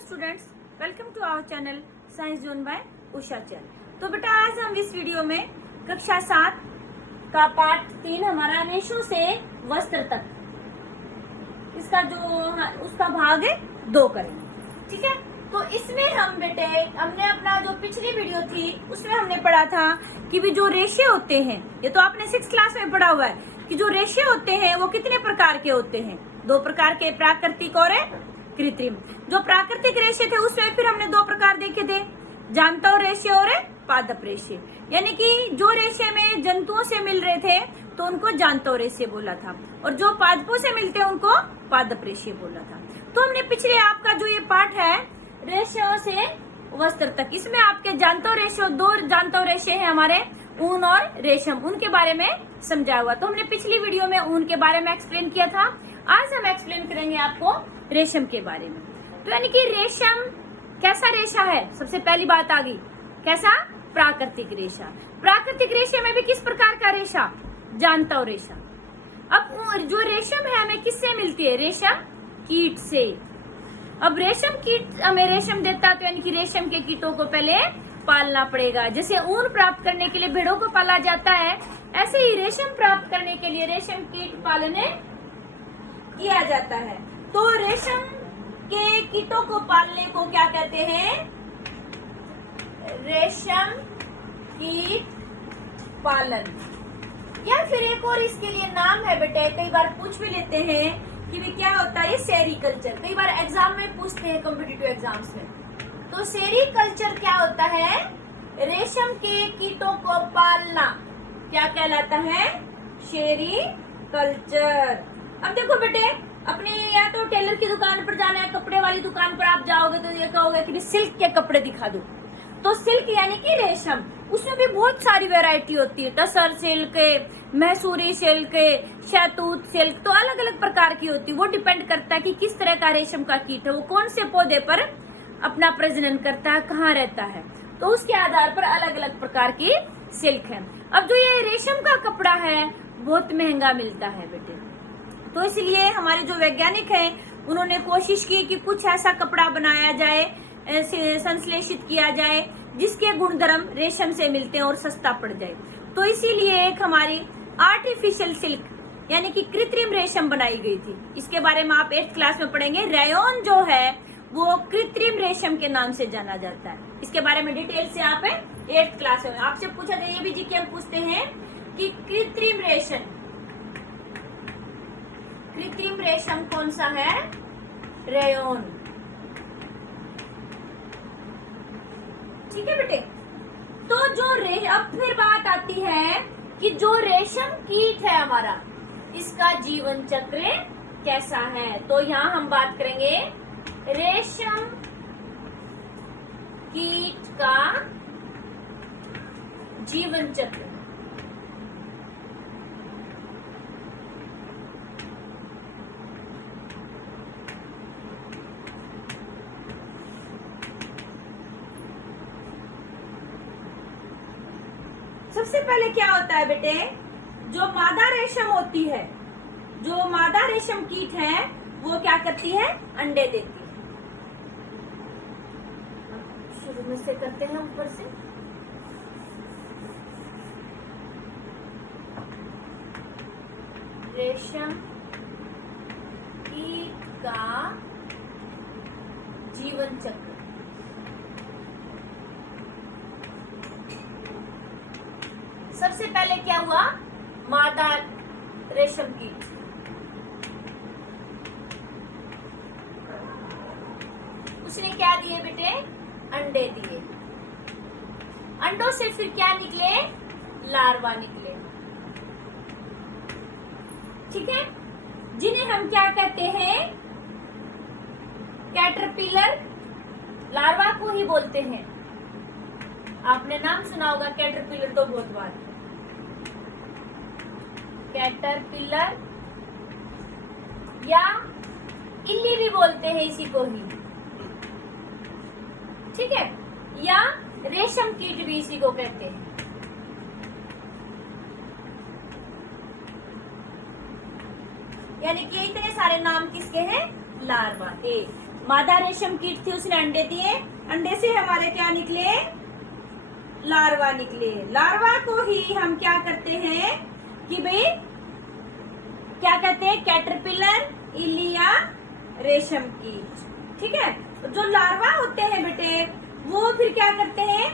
Students, welcome to our channel science zone by Usha चल। तो बेटा आज हम इस वीडियो में कक्षा 7 का पार्ट 3 हमारा रेशों से वस्त्र तक, इसका उसका भाग 2 करेंगे। ठीक है, तो इसमें हम बेटे हमने अपना जो पिछली वीडियो थी उसमें हमने पढ़ा था कि भी जो रेशे होते हैं, ये तो आपने 6th क्लास में पढ़ा हुआ है कि जो रेशे होते हैं वो कितने प्रकार के होते हैं। 2 प्रकार के, प्राकृतिक और कृत्रिम। जो प्राकृतिक रेशे थे उसमें फिर हमने 2 प्रकार देखे थे, जांतव रेशे और पादप रेशे। यानी कि जो रेशे में जंतुओं से मिल रहे थे तो उनको जांतव रेशे बोला था, और जो पादपों से मिलते हैं उनको पादप रेशे बोला था। तो हमने पिछले आपका जो ये पाठ है रेशों से वस्त्र तक, इसमें आपके जांतव रेशे, 2 जांतव रेशे हैं हमारे, ऊन और रेशम, उनके बारे में समझाया हुआ। तो हमने पिछली वीडियो में ऊन के बारे में एक्सप्लेन किया था, आज हम एक्सप्लेन करेंगे आपको रेशम के बारे में। तो यानी कि रेशम कैसा रेशा है, सबसे पहली बात आ गई, कैसा? प्राकृतिक रेशा। प्राकृतिक रेशे में भी किस प्रकार का रेशा? जांतव रेशा। अब जो रेशम है हमें किससे मिलती है? रेशम कीट से। अब रेशम कीट हमें रेशम देता, तो यानी कि रेशम के कीटों को पहले पालना पड़ेगा। जैसे ऊन प्राप्त करने के लिए भेड़ों को पाला जाता है, ऐसे ही रेशम प्राप्त करने के लिए रेशम कीट पालन किया जाता है। तो रेशम के कीटों को पालने को क्या कहते हैं? रेशम कीट पालन। या फिर एक और इसके लिए नाम है बेटे, कई बार पूछ भी लेते हैं कि भी क्या होता है सेरीकल्चर। कई बार एग्जाम में पूछते हैं, कॉम्पिटिटिव एग्जाम्स में। तो सेरीकल्चर क्या होता है? रेशम के कीटों को पालना क्या कहलाता है? सेरीकल्चर। अब देखो बेटे, अपने या तो टेलर की दुकान पर जाना है, कपड़े वाली दुकान पर आप जाओगे तो ये कहोगे कि सिल्क के कपड़े दिखा दो। तो सिल्क यानी कि रेशम, उसमें भी बहुत सारी वैरायटी होती है, तसर सिल्क, मैसूरी सिल्क, शहतूत सिल्क, तो अलग अलग प्रकार की होती है। वो डिपेंड करता है कि किस तरह का रेशम का कीट है, वो कौन से पौधे पर अपना प्रजनन करता है, कहाँ रहता है, तो उसके आधार पर अलग अलग प्रकार की सिल्क है। अब जो ये रेशम का कपड़ा है बहुत महंगा मिलता है बेटे, तो इसलिए हमारे जो वैज्ञानिक हैं उन्होंने कोशिश की कि कुछ ऐसा कपड़ा बनाया जाए, संश्लेषित किया जाए जिसके गुणधर्म रेशम से मिलते हैं और सस्ता पड़ जाए। तो इसीलिए एक हमारी आर्टिफिशियल सिल्क यानी कि कृत्रिम रेशम बनाई गई थी। इसके बारे में आप 8th क्लास में पढ़ेंगे। रेयन जो है वो कृत्रिम रेशम के नाम से जाना जाता है। इसके बारे में डिटेल से आप 8th क्लास में आपसे पूछा गया, ये भी जीके हम पूछते हैं कि कृत्रिम रेशम कौन सा है? रेयन। ठीक है बेटे। तो जो अब फिर बात आती है कि जो रेशम कीट है हमारा, इसका जीवन चक्र कैसा है। तो यहाँ हम बात करेंगे रेशम कीट का जीवन चक्र। सबसे पहले क्या होता है बेटे, जो मादा रेशम होती है, जो मादा रेशम कीट है वो क्या करती है? अंडे देती है। शुरू में से करते हैं ऊपर से। रेशम कीट का जीवन चक्र। सबसे पहले क्या हुआ? मादा रेशम कीट, उसने क्या दिए बेटे? अंडे दिए। अंडों से फिर क्या निकले? लार्वा निकले। ठीक है, जिन्हें हम क्या कहते हैं? कैटरपिलर लार्वा को ही बोलते हैं। आपने नाम सुना होगा कैटरपिलर तो बहुत बार। कैटरपिलर या इल्ली भी बोलते हैं इसी को ही। ठीक है, या रेशम कीट भी इसी को कहते हैं। यानी कि इतने सारे नाम किसके हैं? लार्वा के। मादा रेशम कीट थी, उसने अंडे दिए, अंडे से हमारे क्या निकले, लार्वा निकले। लार्वा को ही हम क्या करते हैं कि भाई क्या कहते हैं, कैटरपिलर, इल्ली या रेशम कीट। ठीक है, जो लार्वा होते हैं बेटे वो फिर क्या करते हैं,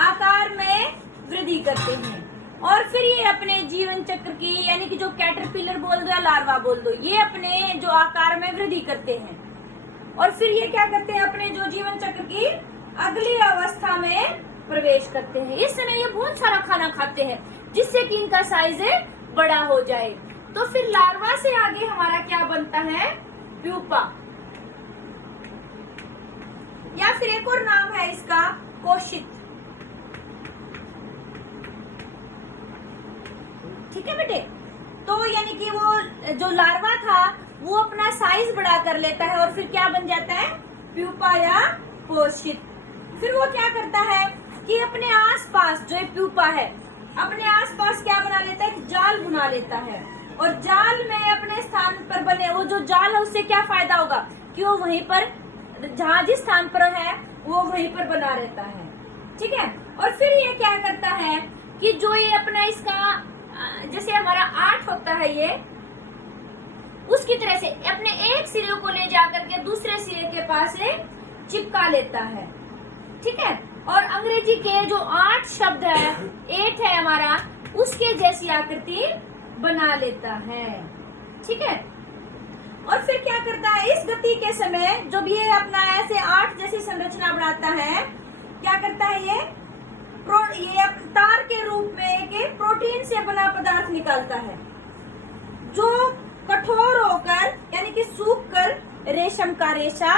आकार में वृद्धि करते हैं और फिर ये अपने जीवन चक्र की, यानी कि जो कैटरपिलर बोल दो या लार्वा बोल दो, ये अपने जो आकार में वृद्धि करते हैं और फिर ये क्या करते हैं, अपने जो जीवन चक्र की अगली अवस्था में प्रवेश करते हैं। इस समय ये बहुत सारा खाना खाते हैं जिससे कि इनका साइज बड़ा हो जाए। तो फिर लार्वा से आगे हमारा क्या बनता है, प्यूपा, या फिर एक और नाम है इसका कोशित। ठीक है बेटे, तो यानी कि वो जो लार्वा था वो अपना साइज बड़ा कर लेता है और फिर क्या बन जाता है, प्यूपा या कोशित। फिर वो क्या करता है कि अपने आसपास जो प्यूपा है, अपने आसपास क्या बना लेता है, जाल बना लेता है और जाल में अपने स्थान पर बने वो जो जाल है उससे क्या फायदा होगा कि वो वहीं पर, जहाँ जिस स्थान पर है वो वहीं पर बना रहता है। ठीक है, और फिर ये क्या करता है कि जो ये अपना इसका जैसे हमारा 8 होता है ये, उसकी तरह से अपने एक सिरे को ले जाकर के दूसरे सिरे के पास चिपका लेता है। ठीक है, और अंग्रेजी के जो 8 शब्द है, 8 है हमारा, उसके जैसी आकृति बना लेता है। ठीक है, और फिर क्या करता है, इस गति के समय जब ये अपना ऐसे 8 जैसी संरचना बनाता है, क्या करता है ये तार के रूप में एक प्रोटीन से बना पदार्थ निकालता है जो कठोर होकर यानी कि सूख कर रेशम का रेशा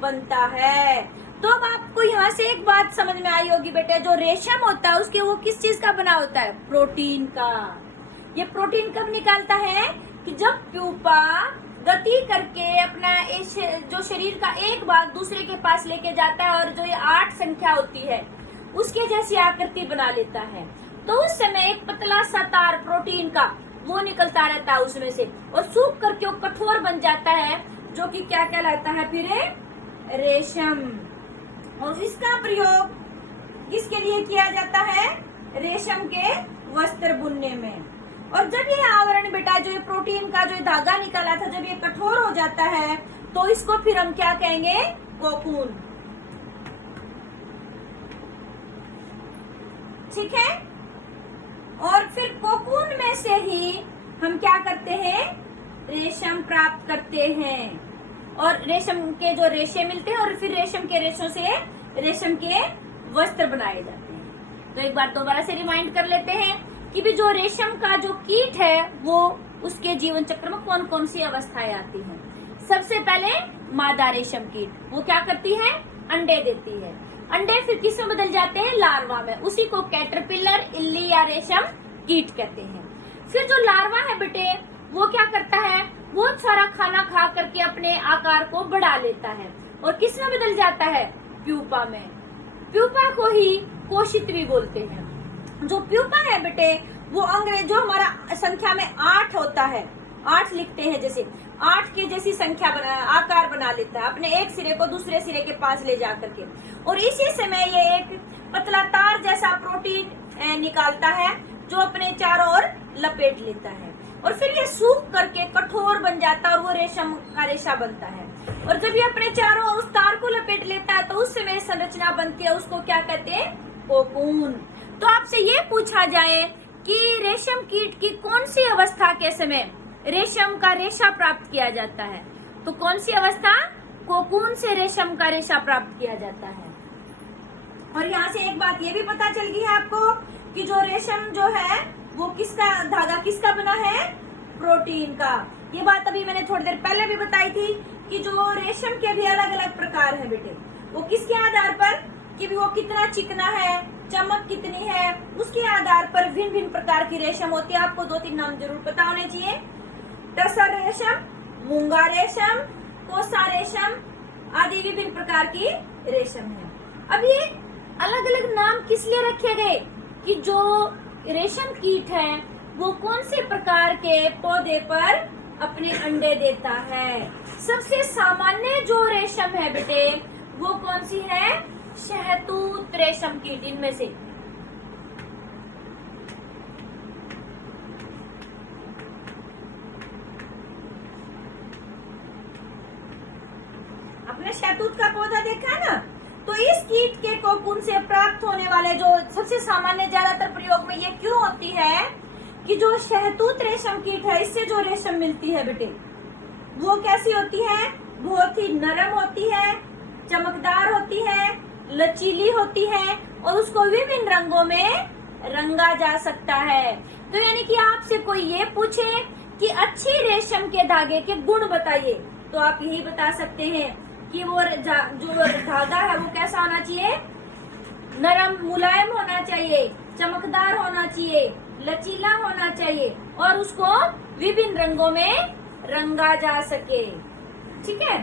बनता है। तो अब आपको यहाँ से एक बात समझ में आई होगी बेटे, जो रेशम होता है उसके वो किस चीज का बना होता है, प्रोटीन का। ये प्रोटीन कब निकालता है कि जब प्यूपा गति करके अपना इस जो शरीर का एक भाग दूसरे के पास लेके जाता है और जो ये 8 संख्या होती है उसके जैसी आकृति बना लेता है, तो उस समय एक पतला सा तार प्रोटीन का वो निकलता रहता है उसमें से और सूख करके वो कठोर बन जाता है, जो कि क्या कहलाता है फिर रेशम। और इसका प्रयोग किसके लिए किया जाता है, रेशम के वस्त्र बुनने में। और जब ये आवरण बेटा जो ये प्रोटीन का जो धागा निकाला था, जब ये कठोर हो जाता है तो इसको फिर हम क्या कहेंगे, कोकून। ठीक है, और फिर कोकून में से ही हम क्या करते हैं, रेशम प्राप्त करते हैं और रेशम के जो रेशे मिलते हैं और फिर रेशम के रेशों से रेशम के वस्त्र बनाए जाते हैं। तो एक बार दोबारा से रिमाइंड कर लेते हैं कि भी जो रेशम का जो कीट है वो उसके जीवन चक्र में कौन कौन सी अवस्थाएं आती हैं। सबसे पहले मादा रेशम कीट, वो क्या करती है, अंडे देती है। अंडे फिर किस में बदल जाते हैं, लार्वा में, उसी को कैटरपिलर, इल्ली या रेशम कीट कहते हैं। फिर जो लार्वा है बेटे वो क्या करता है, बहुत सारा खाना खा करके अपने आकार को बढ़ा लेता है और किस में बदल जाता है, प्यूपा में। प्यूपा को ही कोशित भी बोलते हैं। जो प्यूपा है बेटे वो अंग्रेज जो हमारा संख्या में 8 होता है, 8 लिखते हैं, जैसे 8 के जैसी संख्या आकार बना लेता है अपने एक सिरे को दूसरे सिरे के पास ले जा करके, और इसी समय ये एक पतला तार जैसा प्रोटीन निकालता है जो अपने चारों ओर लपेट लेता है और फिर ये सूख करके कठोर बन जाता है और वो रेशम का रेशा बनता है। और जब ये अपने चारों ओर उस तार को लपेट लेता है तो उस समय संरचना बनती है, उसको क्या कहते हैं, कोकून। तो आपसे ये पूछा जाए कि रेशम कीट की कौन सी अवस्था के समय रेशम का रेशा प्राप्त किया जाता है, तो कौन सी अवस्था, कोकून से रेशम का रेशा प्राप्त किया जाता है। और यहाँ से एक बात ये भी पता चल गई है आपको कि जो रेशम जो है वो किसका धागा किसका बना है, प्रोटीन का। ये बात अभी मैंने थोड़ी देर पहले भी बताई थी कि जो रेशम के भी अलग अलग प्रकार है बेटे, वो किसके आधार पर कि वो कितना चिकना है, चमक कितनी है, उसके आधार पर भिन्न भिन्न प्रकार की रेशम होती है। आपको 2-3 नाम जरूर पता होने चाहिए, टसर रेशम, मूंगा रेशम, कोसा रेशम आदि विभिन्न प्रकार की रेशम है। अब ये अलग अलग नाम किस लिए रखे गए कि जो रेशम कीट है वो कौन से प्रकार के पौधे पर अपने अंडे देता है। सबसे सामान्य जो रेशम है बेटे वो कौन सी है? शहतूत रेशम कीट। इनमें से आपने शहतूत का पौधा देखा है ना, तो इस कीट के कोकून से प्राप्त होने वाले जो सबसे सामान्य ज्यादातर प्रयोग में ये क्यों होती है कि जो शहतूत रेशम कीट है इससे जो रेशम मिलती है बेटे वो कैसी होती है? बहुत ही नरम होती है, चमकदार होती है, लचीली होती है और उसको विभिन्न रंगों में रंगा जा सकता है। तो यानी कि आपसे कोई ये पूछे कि अच्छी रेशम के धागे के गुण बताइए, तो आप यही बता सकते हैं कि वो जो धागा है वो कैसा होना चाहिए? नरम मुलायम होना चाहिए, चमकदार होना चाहिए, लचीला होना चाहिए और उसको विभिन्न रंगों में रंगा जा सके। ठीक है।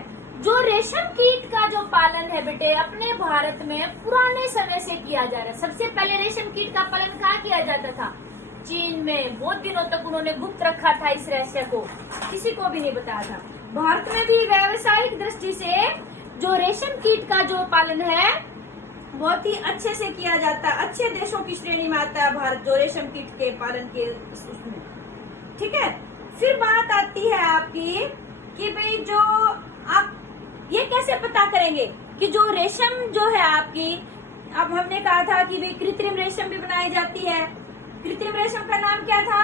जो रेशम कीट का जो पालन है बेटे अपने भारत में पुराने समय से किया जा रहा है। सबसे पहले रेशम कीट का पालन कहाँ किया जाता था? चीन में। बहुत दिनों तक उन्होंने गुप्त रखा था इस रहस्य को, किसी को भी नहीं बताया था। भारत में भी व्यावसायिक दृष्टि से जो रेशम कीट का जो पालन है बहुत ही अच्छे से किया जाता है। अच्छे देशों की श्रेणी में आता है भारत जो रेशम कीट के पालन के उसमें। ठीक है। फिर बात आती है आपकी कि भाई जो आप ये कैसे पता करेंगे कि जो रेशम जो है आपकी, अब हमने कहा था कि भाई कृत्रिम रेशम भी बनाई जाती है। कृत्रिम रेशम का नाम क्या था?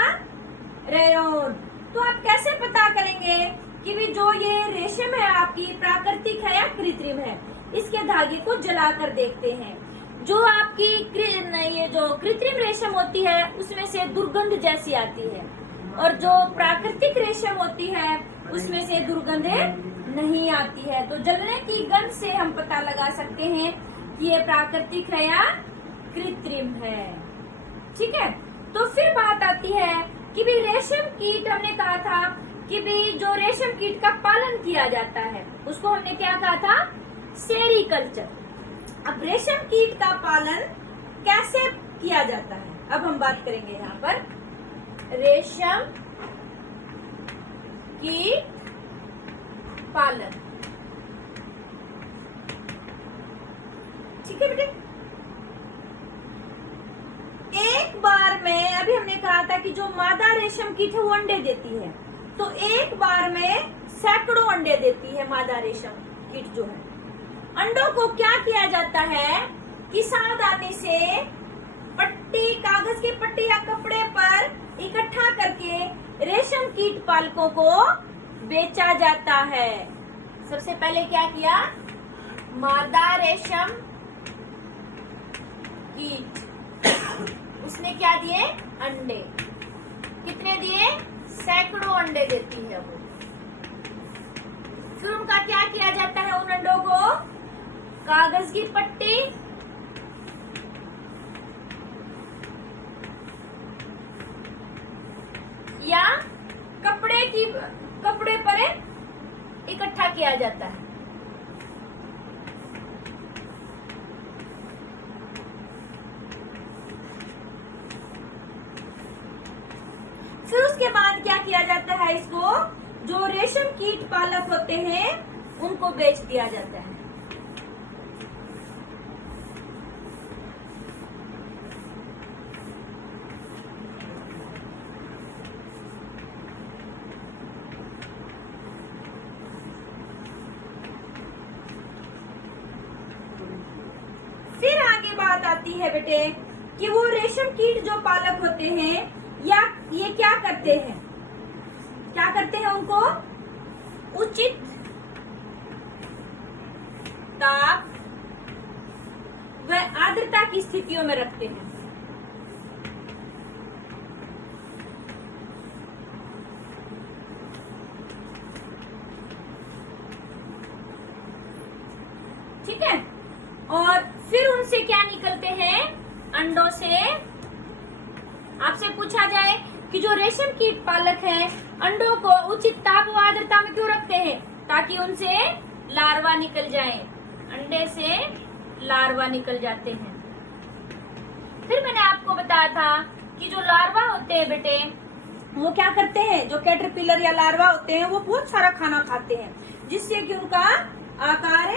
रेयॉन। तो आप कैसे पता करेंगे कि भी जो ये रेशम है आपकी प्राकृतिक है या कृत्रिम है? इसके धागे को जलाकर देखते हैं। जो आपकी ये जो कृत्रिम रेशम होती है उसमें से दुर्गंध जैसी आती है और जो प्राकृतिक रेशम होती है उसमें से दुर्गंध नहीं आती है। तो जलने की गंध से हम पता लगा सकते हैं कि ये प्राकृतिक है या कृत्रिम है। ठीक है। तो फिर बात आती है कि भी रेशम कीट, हमने कहा था कि भी जो रेशम कीट का पालन किया जाता है उसको हमने क्या कहा था? सेरीकल्चर। अब रेशम कीट का पालन कैसे किया जाता है अब हम बात करेंगे यहाँ पर। रेशम कीट पालन। ठीक है बेटे। एक बार में, अभी हमने कहा था कि जो मादा रेशम कीट है वो अंडे देती है, तो एक बार में सैकड़ों अंडे देती है मादा रेशम कीट जो है। अंडों को क्या किया जाता है कि सावधानी से पट्टी, कागज की पट्टी या कपड़े पर इकट्ठा करके रेशम कीट पालकों को बेचा जाता है। सबसे पहले क्या किया? मादा रेशम कीट, उसने क्या दिए? अंडे। कितने दिए? सैकड़ों अंडे देती है वो। फिर उनका क्या किया जाता है? उन अंडों को कागज की पट्टी या कपड़े पर इकट्ठा किया जाता है। फिर उसके बाद क्या किया जाता है? इसको जो रेशम कीट पालक होते हैं उनको बेच दिया जाता है। फिर आगे बात आती है बेटे कि वो रेशम कीट जो पालक होते हैं या ये क्या करते हैं? उनको उचित ताप व आर्द्रता की स्थितियों में रखते हैं। ठीक है। और फिर उनसे क्या निकलते हैं? अंडों से। आपसे पूछा जाए कि जो रेशम कीट पालक है अंडों को उचित ताप व आर्द्रता में क्यों रखते हैं? ताकि उनसे लार्वा निकल जाए। अंडे से लार्वा निकल जाते हैं। फिर मैंने आपको बताया था कि जो लार्वा होते हैं बेटे वो क्या करते हैं, जो कैटरपिलर या लार्वा होते हैं वो बहुत सारा खाना खाते हैं, जिससे कि उनका आकार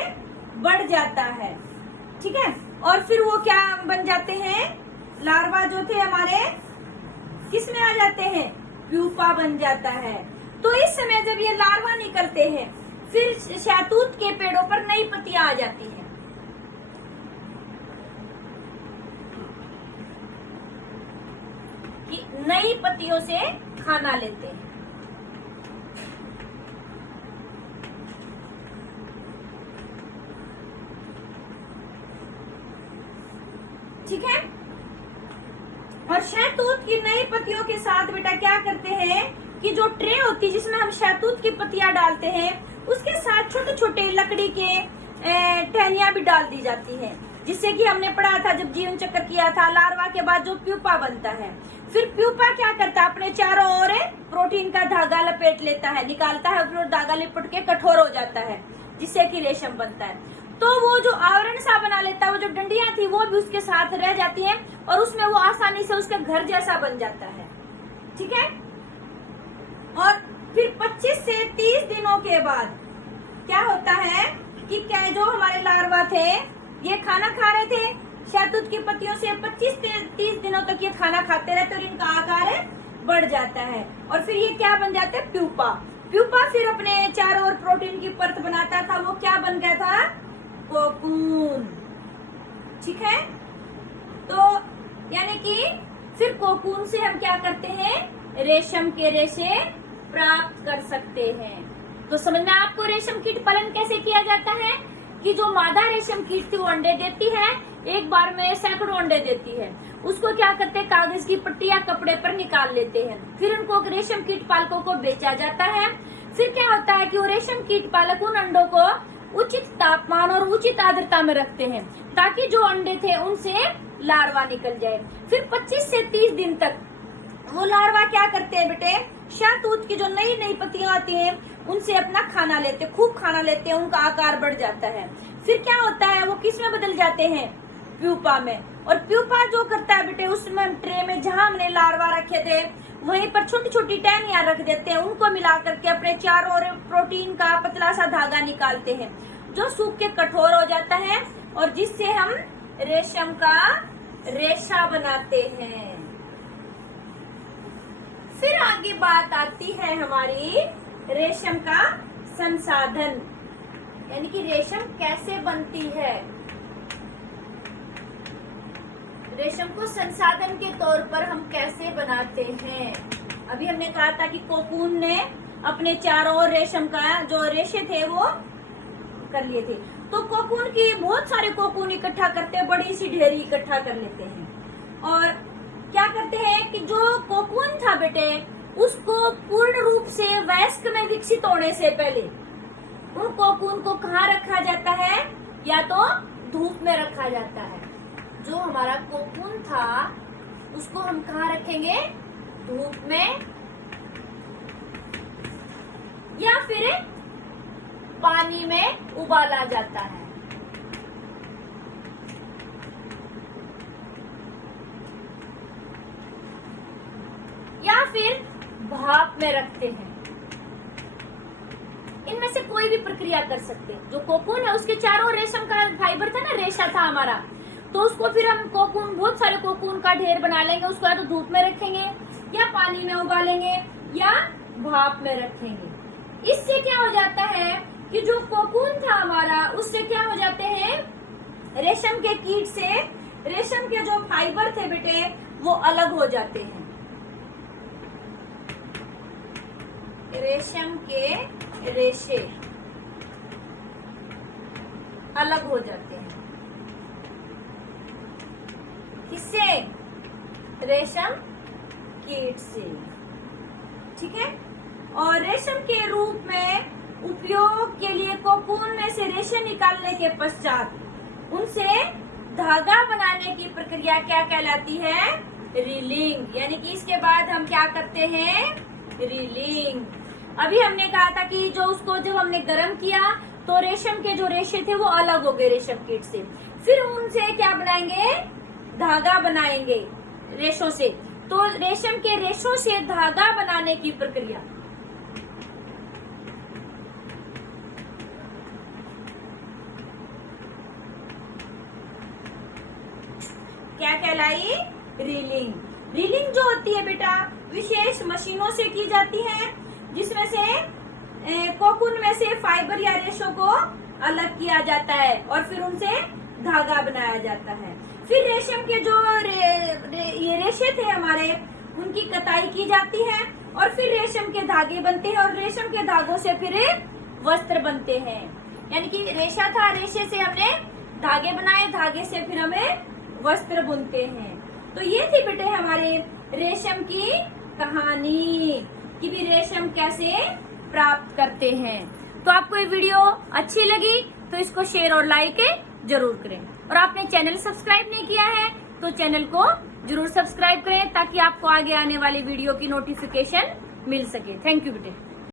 बढ़ जाता है। ठीक है, और फिर वो क्या बन जाते हैं, लार्वा जो थे हमारे किस में आ जाते हैं, प्यूपा बन जाता है। तो इस समय जब ये लार्वा निकलते हैं, फिर शहतूत के पेड़ों पर नई पत्तियां आ जाती हैं। कि नई पत्तियों से खाना लेते हैं। ठीक है, और शहतूत की नई पत्तियों के साथ बेटा क्या करते हैं कि जो ट्रे होती है जिसमें हम शहतूत की पत्तियां डालते हैं, उसके साथ छोटे छोटे लकड़ी के टहनियां भी डाल दी जाती हैं, जिससे कि हमने पढ़ा था जब जीवन चक्र किया था, लार्वा के बाद जो प्यूपा बनता है, फिर प्यूपा क्या करता है, अपने चारों ओर प्रोटीन का धागा लपेट लेता है, निकालता है, फिर धागा लिपट के कठोर हो जाता है, जिससे कि रेशम बनता है। तो वो जो आवरण सा बना लेता है, वो जो डंडियां थी वो भी उसके साथ रह जाती हैं, और उसमें वो आसानी से उसके घर जैसा बन जाता है। ठीक है, और फिर 25 से 30 दिनों के बाद क्या होता है कि क्या जो हमारे लार्वा थे ये खाना खा रहे थे शहतूत की पत्तियों से, 25 से 30 दिनों तक ये खाना खाते रहते और इनका आकार बढ़ जाता है, और फिर ये क्या बन जाते हैं, प्यूपा। प्यूपा फिर अपने चारों ओर प्रोटीन की परत बनाता था, वो क्या बन गया था, कोकून। ठीक है, तो यानी कि फिर कोकून से हम क्या करते हैं, रेशम के रेशे प्राप्त कर सकते हैं। तो समझना आपको रेशम कीट पालन कैसे किया जाता है कि जो मादा रेशम कीट थी वो अंडे देती है, एक बार में सैकड़ों अंडे देती है, उसको क्या करते हैं, कागज की पट्टी या कपड़े पर निकाल लेते हैं, फिर उनको रेशम कीट पालकों को बेचा जाता है। फिर क्या होता है कि वो रेशम कीट पालक उन अंडों को उचित तापमान और उचित आर्द्रता में रखते हैं, ताकि जो अंडे थे उनसे लार्वा निकल जाए। फिर 25 से 30 दिन तक वो लार्वा क्या करते हैं बेटे, शहतूत की जो नई नई पत्तियां आती हैं उनसे अपना खाना लेते, खूब खाना लेते हैं, उनका आकार बढ़ जाता है। फिर क्या होता है, वो किस में बदल जाते हैं, प्यूपा में। और प्यूपा जो करता है बेटे, उसमें हम ट्रे में जहां हमने लार्वा रखे थे वहीं पर छोटी छोटी टहनियां रख देते हैं, उनको मिला करके अपने चारों ओर प्रोटीन का पतला सा धागा निकालते हैं, जो सूख के कठोर हो जाता है, और जिससे हम रेशम का रेशा बनाते हैं। फिर आगे बात आती है हमारी रेशम का संसाधन, यानी कि रेशम कैसे बनती है। रेशम को संसाधन के तौर पर हम कैसे बनाते हैं। अभी हमने कहा था कि कोकून ने अपने चारों ओर रेशम का जो रेशे थे वो कर लिए थे, तो कोकून की बहुत सारे कोकून इकट्ठा करते हैं, बड़ी सी ढेरी इकट्ठा कर लेते हैं, और क्या करते हैं कि जो कोकून था बेटे उसको पूर्ण रूप से वयस्क में विकसित होने से पहले उन कोकून को कहाँ रखा जाता है, या तो धूप में रखा जाता है। जो हमारा कोकून था उसको हम कहाँ रखेंगे, धूप में, या फिर पानी में उबाला जाता है। या फिर भाप में रखते हैं। इनमें से कोई भी प्रक्रिया कर सकते हैं। जो कोकून है उसके चारों रेशम का फाइबर था ना, रेशा था हमारा, तो उसको फिर हम कोकून, बहुत सारे कोकून का ढेर बना लेंगे, उसको या तो धूप में रखेंगे, या पानी में उबालेंगे, या भाप में रखेंगे। इससे क्या हो जाता है कि जो कोकून था हमारा उससे क्या हो जाते हैं, रेशम के कीट से रेशम के जो फाइबर थे बेटे वो अलग हो जाते हैं। रेशम के रेशे अलग हो जाते हैं। किससे, रेशम कीट से। ठीक है, और रेशम के रूप में उपयोग के लिए कोकून में से रेशे निकालने के पश्चात उनसे धागा बनाने की प्रक्रिया क्या कहलाती है, रीलिंग। यानी कि इसके बाद हम क्या करते हैं, रीलिंग। अभी हमने कहा था कि जो उसको जब हमने गर्म किया तो रेशम के जो रेशे थे वो अलग हो गए रेशम कीट से, फिर उनसे क्या बनाएंगे, धागा बनाएंगे रेशों से। तो रेशम के रेशों से धागा बनाने की प्रक्रिया क्या कहलाई? रीलिंग। रीलिंग जो होती है बेटा विशेष मशीनों से की जाती है, जिसमें से कोकून में से फाइबर या रेशों को अलग किया जाता है और फिर उनसे धागा बनाया जाता है। फिर रेशम के जो ये रेशे थे हमारे, उनकी कताई की जाती है और फिर रेशम के धागे बनते हैं और रेशम के धागों से फिर वस्त्र बनते हैं। यानी कि रेशा था, रेशे से हमने धागे बनाए, धागे से फिर हमें वस्त्र बुनते हैं। तो ये थी बेटे हमारे रेशम की कहानी कि भी रेशम कैसे प्राप्त करते हैं। तो आपको ये वीडियो अच्छी लगी तो इसको शेयर और लाइक जरूर करें, और आपने चैनल सब्सक्राइब नहीं किया है तो चैनल को जरूर सब्सक्राइब करें ताकि आपको आगे आने वाली वीडियो की नोटिफिकेशन मिल सके। थैंक यू बेटे।